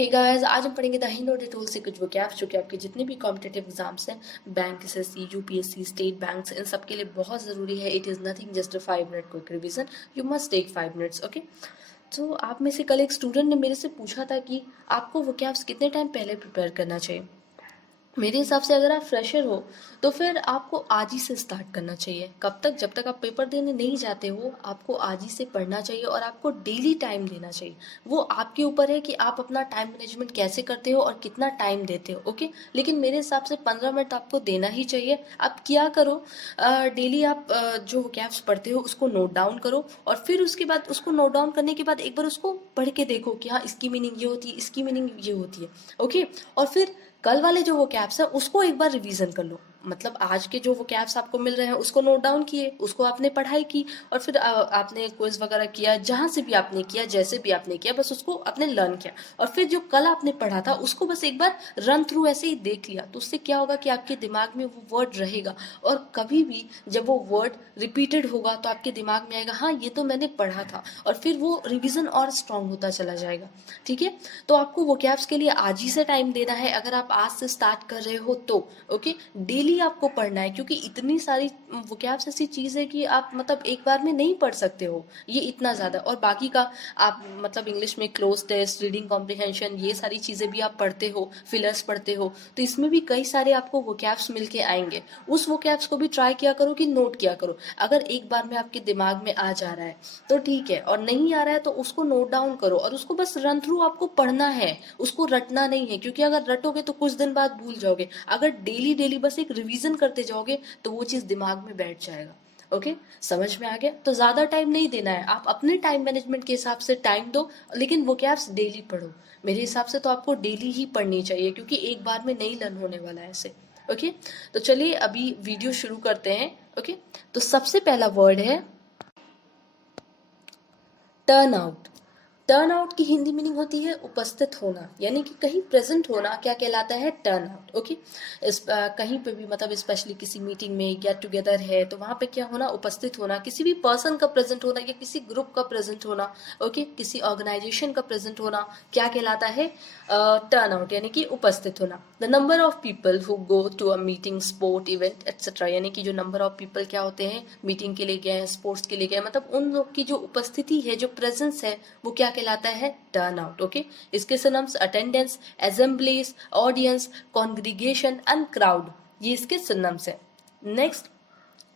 Hey guys, आज हम पढ़ेंगे द हिंद ऑडियो टूल से कुछ वोकैब्स जो कि आपके जितने भी कॉम्पिटिटिव एग्जाम्स हैं, bank, SSC, UPSC, state banks, इन सब के लिए बहुत ज़रूरी है। It is nothing just a 5 minute quick revision. You must take 5 minutes, okay. तो आप में से कल एक स्टूडेंट ने मेरे से पूछा था कि आपको वोकैब्स कितने टाइम पहले प्रिपेयर करना चाहिए। मेरे हिसाब से अगर आप फ्रेशर हो तो फिर आपको आज ही से स्टार्ट करना चाहिए। कब तक? जब तक आप पेपर देने नहीं जाते हो, आपको आज ही से पढ़ना चाहिए और आपको डेली टाइम देना चाहिए। वो आपके ऊपर है कि आप अपना टाइम मैनेजमेंट कैसे करते हो और कितना टाइम देते हो, ओके। लेकिन मेरे हिसाब से 15 मिनट आपको देना ही चाहिए। आप क्या करो, डेली आप जो कैप्स पढ़ते हो उसको नोट डाउन करो और फिर उसके बाद उसको नोट डाउन करने के बाद एक बार उसको पढ़ के देखो कि हाँ, इसकी मीनिंग ये होती है, इसकी मीनिंग ये होती है, ओके। और फिर कल वाले जो वो कैप्स है उसको एक बार रिवीजन कर लो। मतलब आज के जो वो कैप्स आपको मिल रहे हैं उसको नोट डाउन किए, उसको आपने पढ़ाई की और फिर आपने क्विज वगैरह किया, जहां से भी आपने किया, जैसे भी आपने किया, बस उसको आपने लर्न किया। और फिर जो कल आपने पढ़ा था उसको बस एक बार रन थ्रू ऐसे ही देख लिया। तो उससे क्या होगा कि आपके दिमाग में वो वर्ड रहेगा और कभी भी जब वो वर्ड रिपीटेड होगा तो आपके दिमाग में आएगा, हाँ ये तो मैंने पढ़ा था। और फिर वो रिविजन और स्ट्रांग होता चला जाएगा, ठीक है। तो आपको वोकैब्स के लिए आज ही से टाइम देना है। अगर आप आज से स्टार्ट कर रहे हो तो ओके, डेली आपको पढ़ना है क्योंकि इतनी सारी वोकैब्स ऐसी चीज है कि आप मतलब एक बार में नहीं पढ़ सकते हो ये इतना ज्यादा। और बाकी का आप मतलब इंग्लिश में क्लोज टेस्ट, रीडिंग कॉम्प्रिहेंशन, ये सारी चीजें भी आप पढ़ते हो, फिलर्स पढ़ते हो, तो इसमें भी कई सारे आपको वोकैब्स मिलके आएंगे। उस वोकैब्स को भी ट्राई किया करो कि नोट किया करो। अगर एक बार में आपके दिमाग में आ जा रहा है तो ठीक है, और नहीं आ रहा है तो उसको नोट डाउन करो और उसको बस रन थ्रू आपको पढ़ना है, उसको रटना नहीं है। क्योंकि अगर रटोगे तो कुछ दिन बाद भूल जाओगे। अगर डेली डेली बस एक रिवीजन करते जाओगे तो वो चीज दिमाग में बैठ जाएगा, ओके। समझ में आ गया? तो ज्यादा टाइम नहीं देना है, आप अपने टाइम मैनेजमेंट के हिसाब से टाइम दो, लेकिन वो कैप्स डेली पढ़ो। मेरे हिसाब से तो आपको डेली ही पढ़नी चाहिए क्योंकि एक बार में नहीं लर्न होने वाला है ऐसे, ओके। तो चलिए अभी वीडियो शुरू करते हैं, ओके। तो सबसे पहला वर्ड है टर्न आउट। टर्न आउट की हिंदी मीनिंग होती है उपस्थित होना, यानी कि कहीं प्रेजेंट होना क्या कहलाता है? Turn out, okay. कहीं पे भी मतलब स्पेशली किसी मीटिंग में गेट टुगेदर है तो वहां पे क्या होना? उपस्थित होना, किसी भी पर्सन का प्रेजेंट होना या किसी ग्रुप का प्रेजेंट होना, ओके, किसी ऑर्गेनाइजेशन का प्रेजेंट होना क्या कहलाता है? टर्न आउट, यानी कि उपस्थित होना। The number of people who go to a meeting, sport event etcetera, यानी कि जो नंबर ऑफ पीपल क्या होते हैं, मीटिंग के लिए गए, स्पोर्ट्स के लिए गए, मतलब उन लोग की जो उपस्थिति है, जो प्रेजेंस है, वो क्या कहलाता है? Turn out, okay. इसके synonyms attendance, assemblies, audience, congregation and crowd, ये इसके सिनोनिम्स है। नेक्स्ट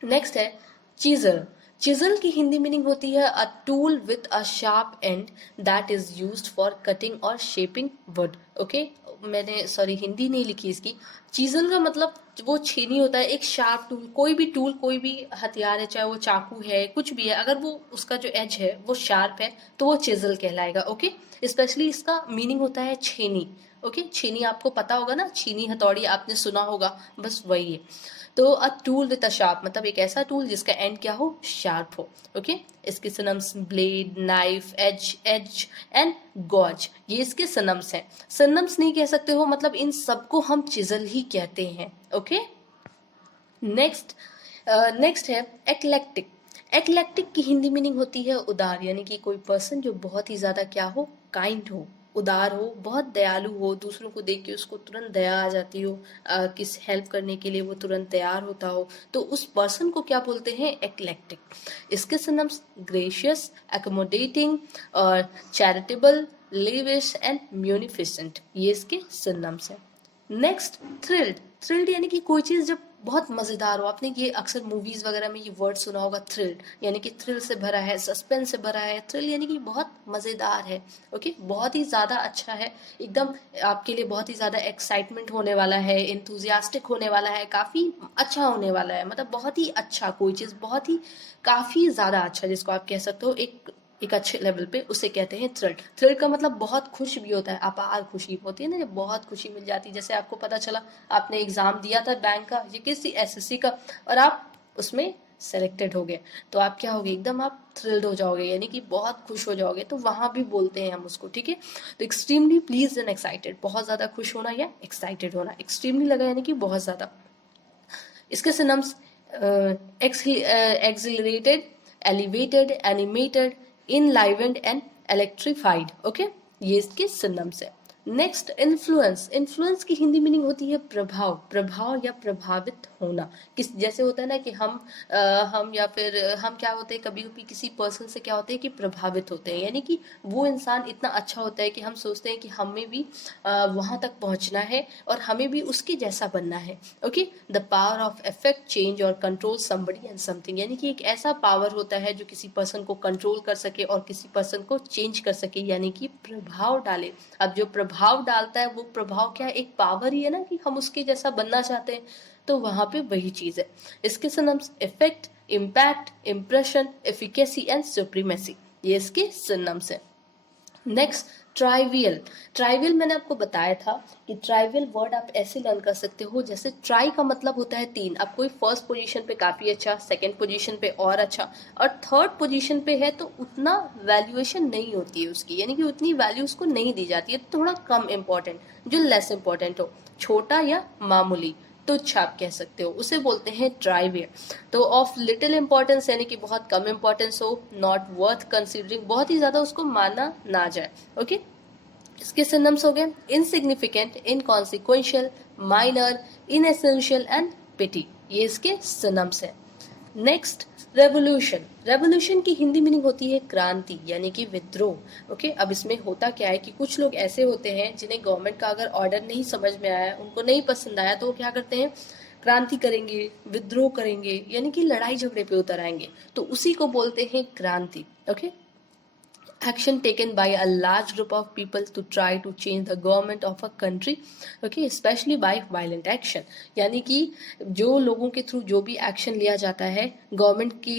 नेक्स्ट है चीजल। चिजल की हिंदी मीनिंग होती है a tool with a sharp and that is used for cutting और शेपिंग वुड, ओके। मैंने सॉरी हिंदी नहीं लिखी इसकी। चीजल का मतलब वो छेनी होता है, एक शार्प टूल, कोई भी टूल, कोई भी हथियार है, चाहे वो चाकू है, कुछ भी है, अगर वो उसका जो एज है वो शार्प है तो वो चिजल कहलाएगा, ओके। स्पेशली इसका मीनिंग होता है छेनी, ओके। छेनी आपको पता होगा ना, छीनी हथौड़ी आपने सुना होगा, बस वही है। तो a tool with a sharp मतलब एक ऐसा टूल जिसका एंड क्या हो? शार्प हो, ओके। इसके synonyms blade, knife, edge, edge and gouge, ये इसके सिनम्स हैं। सिनम्स नहीं कह सकते हो, मतलब इन सबको हम चिजल ही कहते हैं, ओके। नेक्स्ट नेक्स्ट है एक्लेक्टिक। एक्लेक्टिक की हिंदी मीनिंग होती है उदार, यानी कि कोई पर्सन जो बहुत ही ज्यादा क्या हो? काइंड हो, उदार हो, बहुत दयालु हो, दूसरों को देख के उसको तुरंत दया आ जाती हो, किस हेल्प करने के लिए वो तुरंत तैयार होता हो, तो उस पर्सन को क्या बोलते हैं? एक्लेक्टिक। इसके सिनोनिम्स ग्रेशियस, एकोमोडेटिंग और चैरिटेबल, लेविश एंड म्यूनिफिसेंट, ये इसके सिनोनिम्स हैं। Next thrilled. थ्रिल्ड यानी कि कोई चीज जब बहुत मजेदार हो, आपने ये अक्सर मूवीज वगैरह में ये वर्ड सुना होगा, थ्रिल्ड, यानी कि थ्रिल से भरा है, सस्पेंस से भरा है। थ्रिल यानी कि बहुत मजेदार है, ओके, बहुत ही ज्यादा अच्छा है, एकदम आपके लिए बहुत ही ज्यादा एक्साइटमेंट होने वाला है, इंथुजियास्टिक होने वाला है, काफी अच्छा होने वाला है, मतलब बहुत ही अच्छा, कोई चीज बहुत ही काफी ज्यादा अच्छा, जिसको आप कह सकते हो एक अच्छे लेवल पे, उसे कहते हैं थ्रिल। थ्रिल का मतलब बहुत खुश भी होता है, अपार खुशी होती है ना, जब बहुत खुशी मिल जाती है। जैसे आपको पता चला आपने एग्जाम दिया था बैंक का या किसी एसएससी का और आप उसमें सेलेक्टेड हो गए, तो आप क्या होगे? एकदम आप थ्रिल्ड हो जाओगे, यानी कि बहुत खुश हो जाओगे, तो वहां भी बोलते हैं हम उसको, ठीक है। तो एक्सट्रीमली प्लीज एंड एक्साइटेड, बहुत ज्यादा खुश होना या एक्साइटेड होना। एक्सट्रीमली लगा यानी कि बहुत ज्यादा। इसके synonyms accelerated, elevated, animated, enlivened and electrified, okay, ये इसके सिनम्स है। नेक्स्ट इन्फ्लुएंस, इन्फ्लुएंस की हिंदी मीनिंग होती है प्रभाव, प्रभाव या प्रभावित होना। किस जैसे होता है ना कि हम या फिर हम क्या होते हैं, कभी कभी किसी पर्सन से क्या होते हैं कि प्रभावित होते हैं, यानी कि वो इंसान इतना अच्छा होता है कि हम सोचते हैं कि हमें भी वहां तक पहुंचना है और हमें भी उसके जैसा बनना है। Okay, the power of effect change और कंट्रोल समबडी एंड समथिंग, यानी कि एक ऐसा पावर होता है जो किसी पर्सन को कंट्रोल कर सके और किसी पर्सन को चेंज कर सके, यानी कि प्रभाव डाले। अब जो प्रभाव डालता है वो प्रभाव क्या है, एक पावर ही है ना कि हम उसके जैसा बनना चाहते हैं, तो वहां पे वही चीज है। इसके synonyms effect, impact, impression, efficacy and supremacy, ये इसके सिनोनिम्स हैं। नेक्स्ट ट्राइवियल, ट्राइवियल मैंने आपको बताया था कि ट्राइवियल वर्ड आप ऐसे लर्न कर सकते हो, जैसे ट्राई का मतलब होता है तीन, अब कोई फर्स्ट पोजीशन पे काफी अच्छा, सेकंड पोजीशन पे और अच्छा, और थर्ड पोजीशन पे है तो उतना वैल्यूएशन नहीं होती है उसकी, यानी कि उतनी वैल्यू उसको नहीं दी जाती है, थोड़ा कम इंपॉर्टेंट, जो लेस इंपॉर्टेंट हो, छोटा या मामूली, तुच्छ आप कह सकते हो, उसे बोलते हैं ट्राइवियल। तो ऑफ लिटिल इंपॉर्टेंस यानी कि बहुत कम इंपॉर्टेंस हो, नॉट वर्थ कंसीडरिंग, बहुत ही ज्यादा उसको माना ना जाए। ओके, इसके सिनोनिम्स हो गए इनसिग्निफिकेंट, इनकॉन्सिक्वेंशियल, माइनर, इनएसेंशियल एंड पिटी, ये इसके सिनोनिम्स हैं। नेक्स्ट रेवोल्यूशन, रेवोल्यूशन की हिंदी मीनिंग होती है क्रांति यानी कि विद्रोह। ओके, अब इसमें होता क्या है कि कुछ लोग ऐसे होते हैं जिन्हें गवर्नमेंट का अगर ऑर्डर नहीं समझ में आया, उनको नहीं पसंद आया, तो वो क्या करते हैं, क्रांति करेंगे, विद्रोह करेंगे, यानी कि लड़ाई झगड़े पे उतर आएंगे, तो उसी को बोलते हैं क्रांति। Okay, action taken by a large group of people to try to change the government of a country, okay, especially by violent action, यानी कि जो लोगों के थ्रू जो भी एक्शन लिया जाता है गवर्नमेंट की,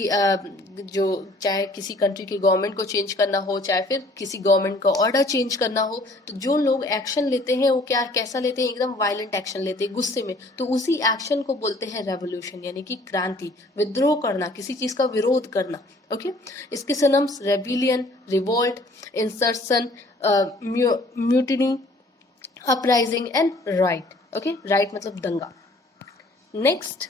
जो चाहे किसी कंट्री की गवर्नमेंट को चेंज करना हो, चाहे फिर किसी गवर्नमेंट का ऑर्डर चेंज करना हो, तो जो लोग एक्शन लेते हैं वो क्या कैसा लेते हैं, एकदम वायलेंट एक्शन लेते हैं गुस्से में, तो उसी एक्शन को बोलते हैं रेवोल्यूशन, यानी कि क्रांति, विद्रोह करना, किसी चीज का विरोध करना। ओके, इसके synonyms rebellion, revolt, insertion, mutiny, uprising and right. Okay, right मतलब दंगा। नेक्स्ट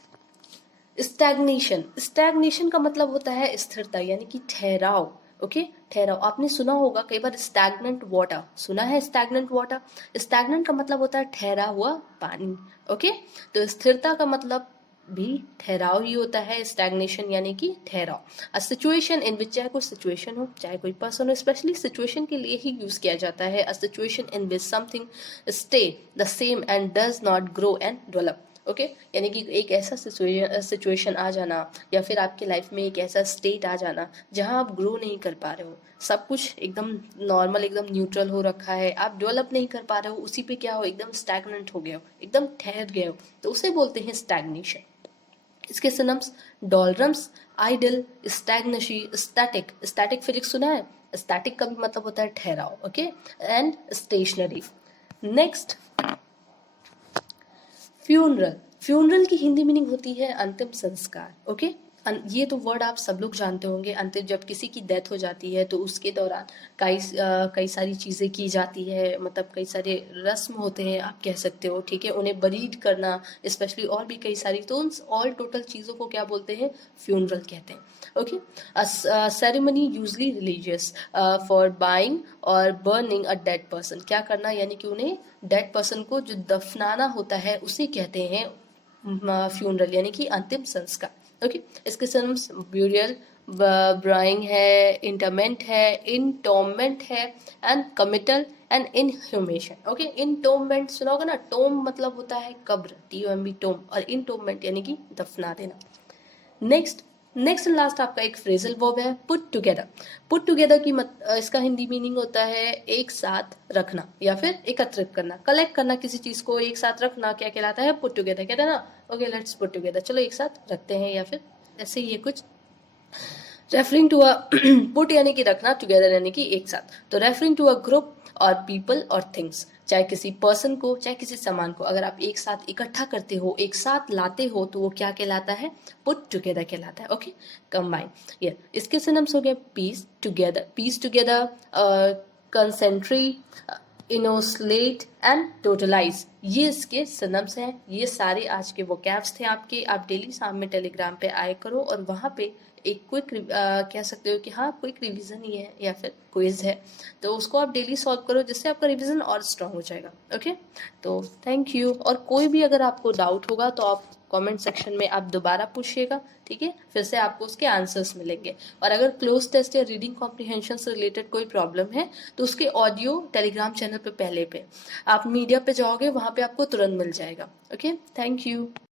स्टैग्नेशन, स्टैग्नेशन का मतलब होता है स्थिरता यानी कि ठहराव। ओके, ठहराव, आपने सुना होगा कई बार स्टैग्नेंट वाटर, सुना है स्टैग्नेंट वाटर, स्टैग्नेंट का मतलब होता है ठहरा हुआ पानी। ओके, तो स्थिरता का मतलब भी ठहराव ही होता है, स्टैग्नेशन यानी कि ठहराव। अ सिचुएशन इन विच, चाहे कोई सिचुएशन हो चाहे कोई पर्सन हो, स्पेशली सिचुएशन के लिए ही यूज किया जाता है। A situation in which something stay the same and does not grow and develop. Okay, यानी कि एक ऐसा सिचुएशन आ जाना या फिर आपकी लाइफ में एक ऐसा स्टेट आ जाना जहां आप ग्रो नहीं कर पा रहे हो, सब कुछ एकदम नॉर्मल, एकदम न्यूट्रल हो रखा है, आप डेवलप नहीं कर पा रहे हो, उसी पे क्या हो, एकदम स्टैग्नेंट हो गए हो, एकदम ठहर गए हो, तो उसे बोलते हैं स्टैग्नेशन। इसके synonyms doldrums, idle, stagnancy, static, static physics सुना है, स्टैटिक का भी मतलब होता है ठहराव। Okay, and stationary. Next funeral, funeral की हिंदी मीनिंग होती है अंतिम संस्कार। ओके, ये तो वर्ड आप सब लोग जानते होंगे, अंतिम, जब किसी की डेथ हो जाती है तो उसके दौरान कई सारी चीज़ें की जाती है, मतलब कई सारे रस्म होते हैं आप कह सकते हो, ठीक है, उन्हें बरीड करना स्पेशली, और भी कई सारी, तो उन ऑल टोटल चीज़ों को क्या बोलते हैं, फ्यूनरल कहते हैं। Okay, ceremony usually religious for buying और बर्निंग अ डेड पर्सन, क्या करना, यानी कि उन्हें डेड पर्सन को जो दफनाना होता है उसे कहते हैं फ्यूनरल, यानी कि अंतिम संस्कार। ओके, इसके सिनोनिम्स ब्यूरियल, ब्राइंग है, इंटरमेंट है, इंटोमेंट है, एंड कमिटल एंड इनह्यूमेशन। ओके, इंटोमेंट सुना होगा ना, टोम मतलब होता है कब्र, TOMB टोम, और इंटोमेंट यानी कि दफना देना। नेक्स्ट एंड लास्ट आपका एक फ्रेजल वर्ब है पुट टुगेदर। पुट टुगेदर की इसका हिंदी मीनिंग होता है एक साथ रखना या फिर एकत्रित करना, कलेक्ट करना, किसी चीज को एक साथ रखना क्या कहलाता है, पुट टुगेदर कहते हैं ना। ओके, लेट्स पुट टुगेदर, चलो एक साथ रखते हैं, या फिर ऐसे ही है कुछ। रेफरिंग टू अ पुट यानी कि रखना, टुगेदर यानी कि एक साथ, तो रेफरिंग टू अ ग्रुप और पीपल और थिंग्स, चाहे किसी पर्सन को चाहे किसी सामान को अगर आप एक साथ इकट्ठा करते हो, एक साथ लाते हो, तो वो क्या कहलाता है, पुट टुगेदर कहलाता है। ओके, कंबाइन, ये इसके सिनोनिम्स हो गए पीस टुगेदर, कंसेंट्री, इनोसलेट एंड टोटलाइज, ये इसके सिनोनिम्स हैं। ये सारे आज के वोकैब्स थे आपके, आप डेली शाम में टेलीग्राम पे आए करो और वहाँ पे एक क्विक कह सकते हो कि हाँ क्विक रिवीजन ही है या फिर क्विज है, तो उसको आप डेली सॉल्व करो जिससे आपका रिवीजन और स्ट्रांग हो जाएगा। ओके, तो थैंक यू। और कोई भी अगर आपको डाउट होगा तो आप कमेंट सेक्शन में आप दोबारा पूछिएगा, ठीक है, फिर से आपको उसके आंसर्स मिलेंगे। और अगर क्लोज टेस्ट या रीडिंग कॉम्प्रिहेंशन से रिलेटेड कोई प्रॉब्लम है तो उसके ऑडियो टेलीग्राम चैनल पे पहले पे आप मीडिया पे जाओगे, वहाँ पे आपको तुरंत मिल जाएगा। Okay, thank you.